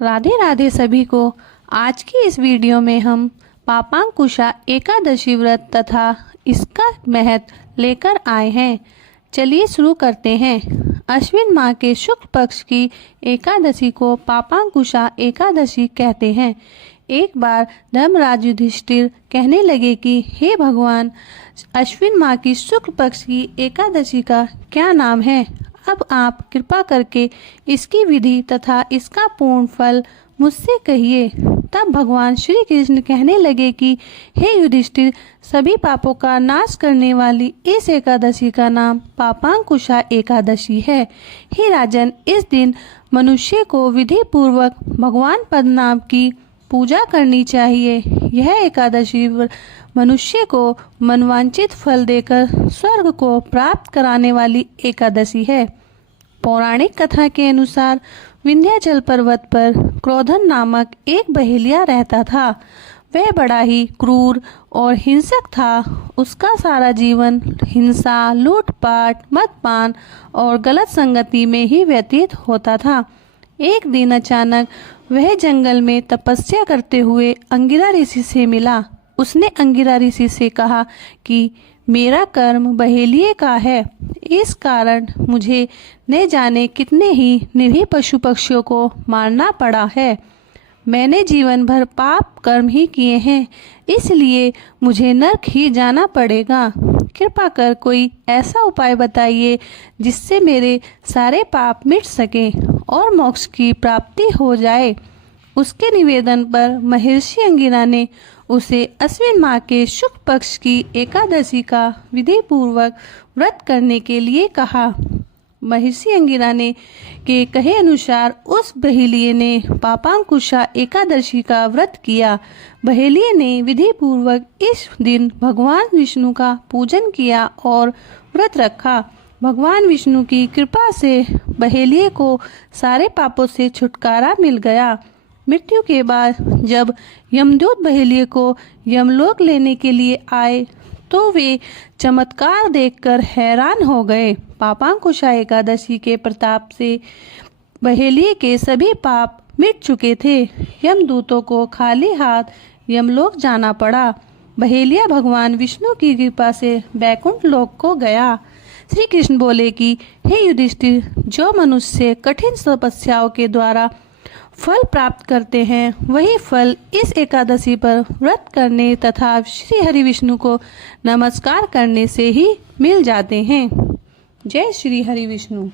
राधे राधे सभी को। आज की इस वीडियो में हम पापांकुशा एकादशी व्रत तथा इसका महत्व लेकर आए हैं। चलिए शुरू करते हैं। अश्विन माह के शुक्ल पक्ष की एकादशी को पापांकुशा एकादशी कहते हैं। एक बार धर्मराज युधिष्ठिर कहने लगे कि हे भगवान, अश्विन माह की शुक्ल पक्ष की एकादशी का क्या नाम है? अब आप कृपा करके इसकी विधि तथा इसका पूर्ण फल मुझसे कहिए। तब भगवान श्री कृष्ण कहने लगे कि हे युधिष्ठिर, सभी पापों का नाश करने वाली इस एकादशी का नाम पापांकुशा एकादशी है। हे राजन, इस दिन मनुष्य को विधि पूर्वक भगवान पद्मनाभ की पूजा करनी चाहिए। यह एकादशी मनुष्य को मनवांचित फल देकर स्वर्ग को प्राप्त कराने वाली एकादशी है। पौराणिक कथा के अनुसार विंध्याचल पर्वत पर क्रोधन नामक एक बहेलिया रहता था। वह बड़ा ही क्रूर और हिंसक था। उसका सारा जीवन हिंसा, लूटपाट, मदपान और गलत संगति में ही व्यतीत होता था। एक दिन अचानक वह जंगल में तपस्या करते हुए अंगिरा ऋषि से मिला। उसने अंगिरा ऋषि से कहा कि मेरा कर्म बहेलिये का है, इस कारण मुझे न जाने कितने ही निरीह पशु पक्षियों को मारना पड़ा है। मैंने जीवन भर पाप कर्म ही किए हैं, इसलिए मुझे नरक ही जाना पड़ेगा। कृपा कर कोई ऐसा उपाय बताइए जिससे मेरे सारे पाप मिट सके और मोक्ष की प्राप्ति हो जाए। उसके निवेदन पर महर्षि अंगिरा ने उसे अश्विन माह के शुक्ल पक्ष की एकादशी का विधि पूर्वक व्रत करने के लिए कहा। महर्षि अंगिरा ने के कहे अनुसार उस बहेलिये ने पापांकुशा एकादशी का व्रत किया। बहेलिये ने विधि पूर्वक इस दिन भगवान विष्णु का पूजन किया और व्रत रखा। भगवान विष्णु की कृपा से बहेलिये को सारे पापों से छुटकारा मिल गया। मृत्यु के बाद जब यमदूत बहेलिये को यमलोक लेने के लिए आए तो वे चमत्कार देखकर हैरान हो गए। पापांकुशा एकादशी के प्रताप से बहेलिये के सभी पाप मिट चुके थे। यमदूतों को खाली हाथ यमलोक जाना पड़ा। बहेलिया भगवान विष्णु की कृपा से बैकुंठ लोक को गया। श्री कृष्ण बोले कि हे युधिष्ठिर, जो मनुष्य कठिन तपस्याओं के द्वारा फल प्राप्त करते हैं, वही फल इस एकादशी पर व्रत करने तथा श्री हरि विष्णु को नमस्कार करने से ही मिल जाते हैं। जय श्री हरि विष्णु।